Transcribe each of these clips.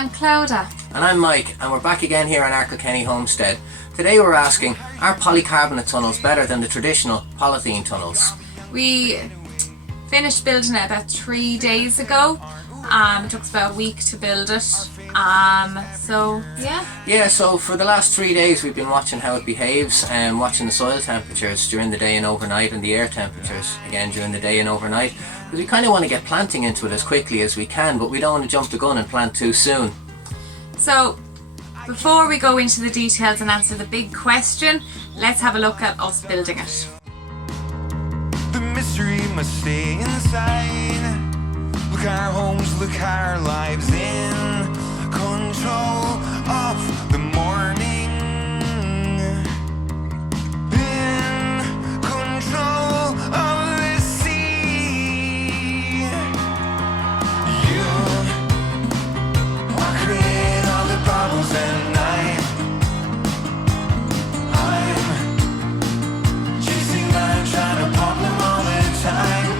am Clodagh. And I'm Mike, and we're back again here on Arkelkenny Homestead. Today we're asking, are polycarbonate tunnels better than the traditional polythene tunnels? We finished building it about 3 days ago. It took us about a week to build it. So for the last 3 days we've been watching how it behaves and watching the soil temperatures during the day and overnight, and the air temperatures again during the day and overnight. Because we kind of want to get planting into it as quickly as we can, but we don't want to jump the gun and plant too soon. So before we go into the details and answer the big question, let's have a look at us building it. The mystery must stay inside. Look our homes, look our lives in control of the morning. In control of the sea. You are creating all the bubbles at night. I'm chasing them, trying to pop them all the time.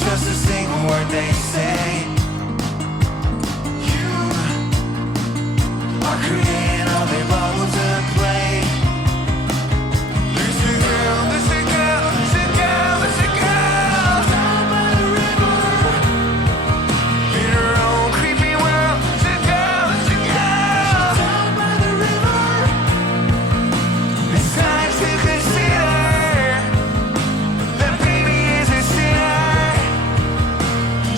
Just a single word they say. You are creating all the bubbles at play. There's a girl, there's a girl, there's a girl, there's a girl down by the river. In her own creepy world. There's a girl, there's a girl down by the river. It's time to consider that baby is a sinner.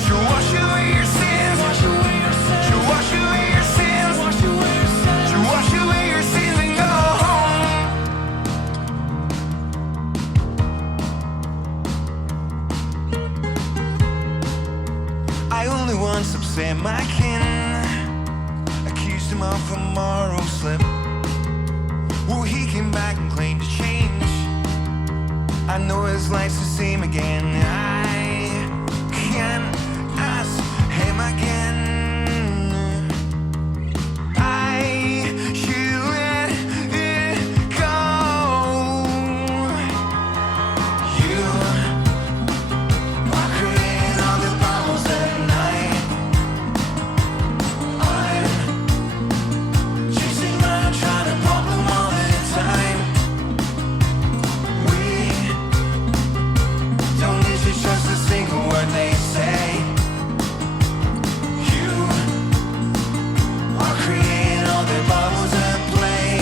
Wash away your sins. Wash away your sins. To wash away your sins. Wash away your sins. To wash away your sins and go home. I only once upset my kin. Accused him of a moral slip. Well, he came back and claimed to change. I know his life's the same again. I can't ask him again. I should let it go. You are creating all the bubbles at night. I'm chasing mine, trying to pop them all the time. We don't need to trust a single word they say. Bubbles at play.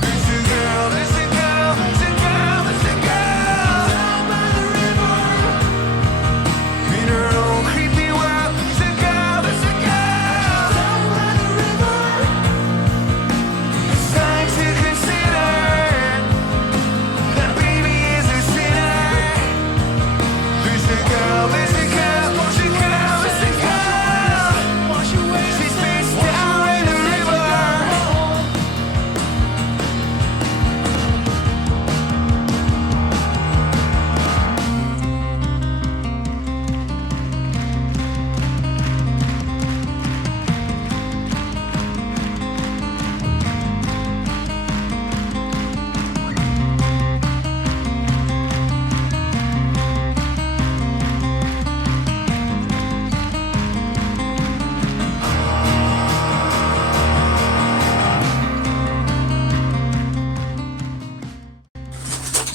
There's a girl, there's a girl, there's a girl, there's a girl down by the river. In her own creepy world. There's a girl, there's a girl down by the river. It's time to consider that baby is a sinner. There's a girl, there's a girl, there's a girl, there's a girl. Wash away. She's face down.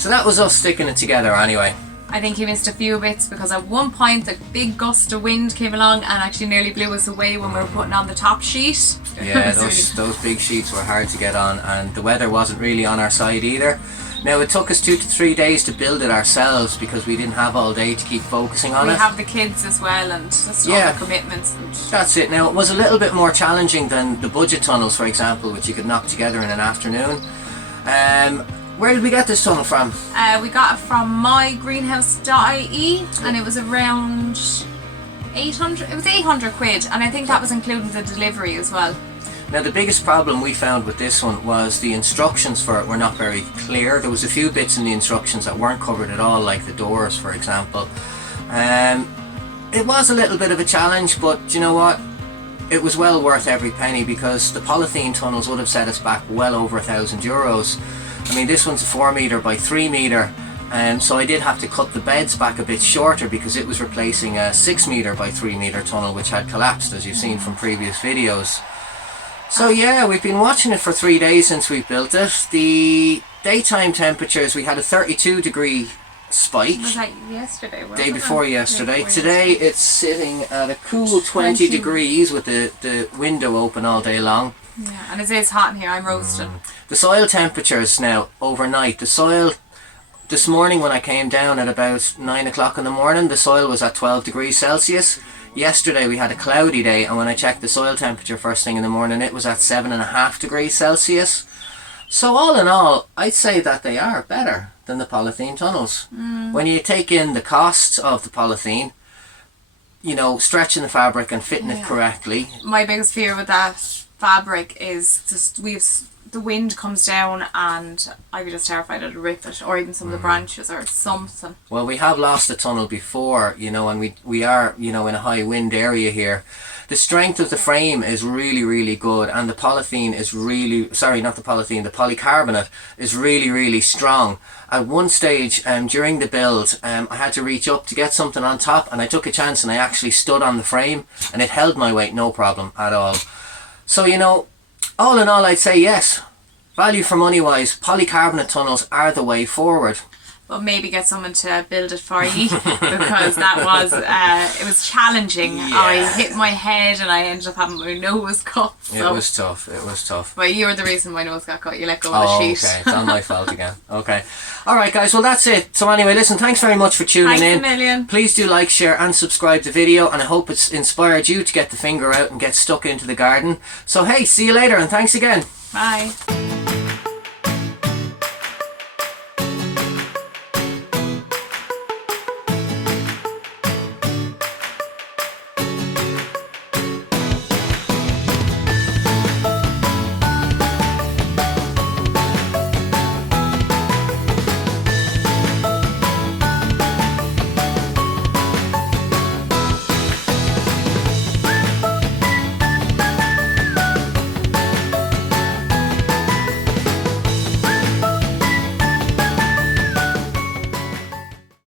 So that was us sticking it together anyway. I think he missed a few bits because at one point a big gust of wind came along and actually nearly blew us away when we were putting on the top sheet. Yeah, those big sheets were hard to get on, and the weather wasn't really on our side either. Now it took us 2 to 3 days to build it ourselves because we didn't have all day to keep focusing on it. We have the kids as well and just all the commitments. And that's it. Now it was a little bit more challenging than the budget tunnels, for example, which you could knock together in an afternoon. Where did we get this tunnel from? We got it from mygreenhouse.ie and it was around 800. It was 800 quid, and I think that was including the delivery as well. Now the biggest problem we found with this one was the instructions for it were not very clear. There was a few bits in the instructions that weren't covered at all, like the doors, for example. It was a little bit of a challenge, but you know what? It was well worth every penny because the polythene tunnels would have set us back well over €1,000. I mean, this one's a 4 metre by 3 metre. So I did have to cut the beds back a bit shorter because it was replacing a 6 metre by 3 metre tunnel which had collapsed, as you've seen from previous videos. So yeah, we've been watching it for 3 days since we built it. The daytime temperatures, we had a 32 degree spike. Was that yesterday? Day before yesterday. Today it's sitting at a cool 20 degrees with the window open all day long. Yeah, and it is hot in here. I'm roasting. The soil temperatures now overnight. The soil this morning when I came down at about 9 o'clock in the morning, the soil was at 12 degrees Celsius. Yesterday we had a cloudy day, and when I checked the soil temperature first thing in the morning, it was at 7.5 degrees Celsius. So all in all, I'd say that they are better than the polythene tunnels. When you take in the costs of the polythene, you know, stretching the fabric and fitting it correctly. My biggest fear with that fabric is just the wind comes down and I'd be just terrified it'll rip it, or even some of the branches or something. Well, we have lost a tunnel before, you know, and we are, you know, in a high wind area here. The strength of the frame is really, really good, and the polythene is really, sorry, not the polythene, the polycarbonate is really, really strong. At one stage during the build, I had to reach up to get something on top, and I took a chance and I actually stood on the frame and it held my weight no problem at all. So, you know, all in all, I'd say yes. Value for money wise, polycarbonate tunnels are the way forward. But maybe get someone to build it for you, because that was it was challenging. Yeah. I hit my head and I ended up having my nose cut. So. It was tough. It was tough. But you were the reason my nose got cut. You let go of the sheet. Okay, it's on my fault again. Okay. Alright guys, well that's it. So anyway, listen, thanks very much for tuning Thanks in. a million. Please do like, share and subscribe to the video, and I hope it's inspired you to get the finger out and get stuck into the garden. So hey, see you later and thanks again. Bye.